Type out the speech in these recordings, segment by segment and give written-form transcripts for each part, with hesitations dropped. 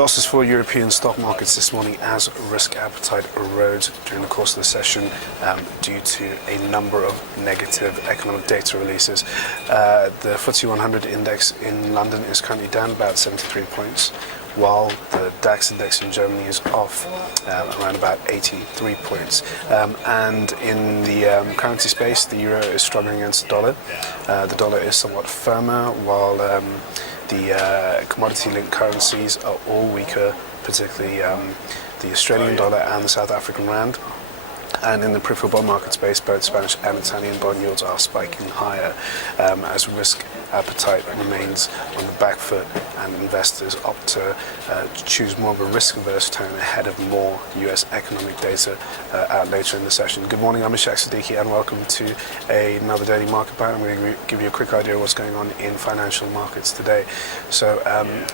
Losses for European stock markets this morning as risk appetite erodes during the course of the session due to a number of negative economic data releases. The FTSE 100 index in London is currently down about 73 points, while the DAX index in Germany is off around about 83 points. And in the currency space, the euro is struggling against the dollar. The dollar is somewhat firmer, while the commodity-linked currencies are all weaker, particularly the Australian dollar and the South African rand. And in the peripheral bond market space, both Spanish and Italian bond yields are spiking higher as risk appetite remains on the back foot and investors opt to choose more of a risk-averse tone ahead of more US economic data out later in the session. Good morning, I'm Ishaq Siddiqi and welcome to another daily market bite. I'm going to give you a quick idea of what's going on in financial markets today. So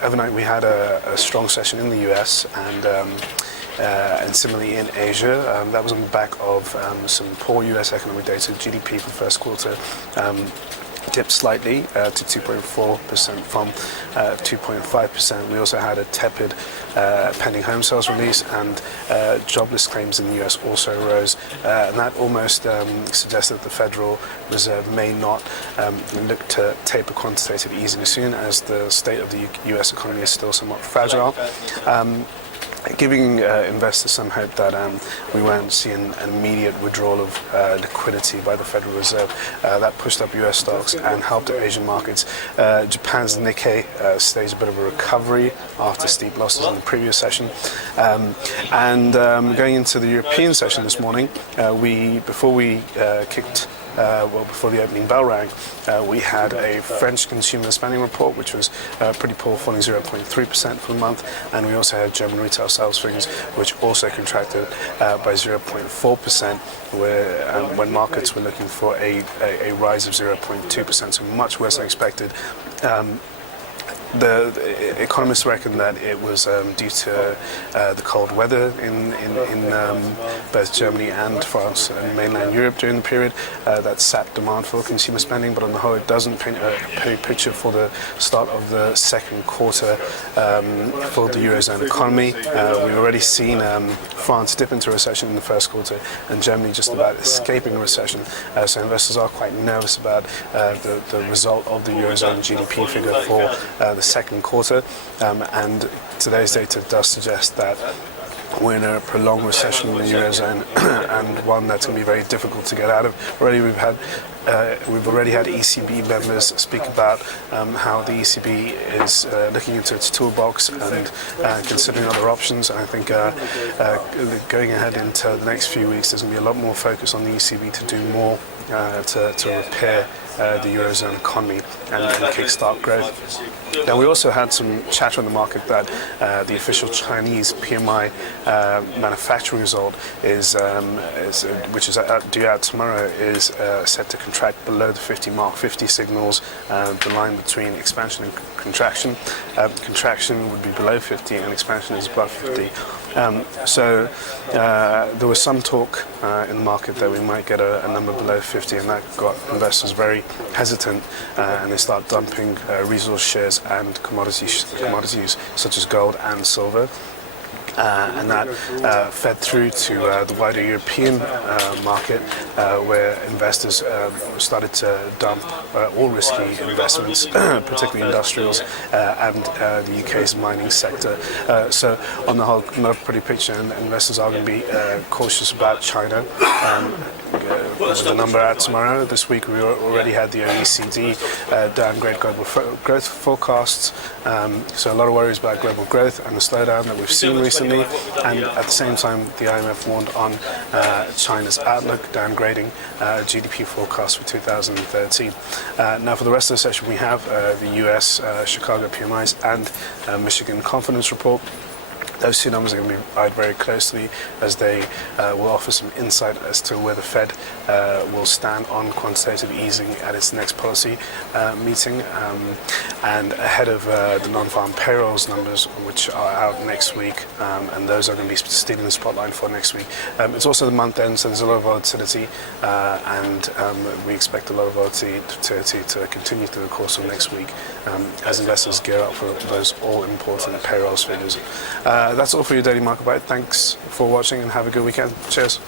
overnight we had a strong session in the US and similarly in Asia. That was on the back of some poor US economic data. GDP for the first quarter dipped slightly to 2.4% from 2.5%. We also had a tepid pending home sales release, and jobless claims in the US also rose. And that almost suggests that the Federal Reserve may not look to taper quantitative easing soon, as the state of the US economy is still somewhat fragile. Giving investors some hope that we won't see an immediate withdrawal of liquidity by the Federal Reserve. That pushed up US stocks and helped Asian markets. Japan's Nikkei staged a bit of a recovery after steep losses in the previous session. Going into the European session this morning, before the opening bell rang, we had a French consumer spending report, which was pretty poor, falling 0.3% for the month, and we also had German retail sales figures, which also contracted by 0.4%, when markets were looking for a rise of 0.2%, so much worse than expected. The economists reckon that it was due to the cold weather in both Germany and France and mainland Europe during the period that sapped demand for consumer spending, but on the whole it doesn't paint a picture for the start of the second quarter for the Eurozone economy. We've already seen France dip into recession in the first quarter and Germany just about escaping a recession, so investors are quite nervous about the result of the Eurozone GDP figure for the second quarter, and today's data does suggest that we're in a prolonged recession in the Eurozone and one that's going to be very difficult to get out of. We've already had ECB members speak about how the ECB is looking into its toolbox and considering other options. And I think going ahead into the next few weeks, there's going to be a lot more focus on the ECB to do more to repair the Eurozone economy and kickstart growth. Now, we also had some chatter on the market that the official Chinese PMI manufacturing result which is due out tomorrow, is set to contract below the 50 mark. 50 signals the line between expansion and contraction. Contraction would be below 50 and expansion is above 50. So there was some talk in the market that we might get a number below 50, and that got investors very hesitant, and they start dumping resource shares and commodities such as gold and silver. And that fed through to the wider European market, where investors started to dump all risky investments, particularly industrials, and the UK's mining sector. So on the whole, not a pretty picture, and investors are going to be cautious about China. The number out tomorrow. This week we already had the OECD downgrade global growth forecasts, so a lot of worries about global growth and the slowdown that we've seen recently, and at the same time the IMF warned on China's outlook, downgrading GDP forecast for 2013. Now for the rest of the session we have the US Chicago PMIs and Michigan confidence report. Those two numbers are going to be eyed very closely as they will offer some insight as to where the Fed will stand on quantitative easing at its next policy meeting, and ahead of the non-farm payrolls numbers, which are out next week, and those are going to be stealing the spotlight for next week. It's also the month end, so there's a lot of volatility, and we expect a lot of volatility to continue through the course of next week as investors gear up for those all-important payrolls figures. That's all for your Daily Market Bite. Thanks for watching and have a good weekend. Cheers.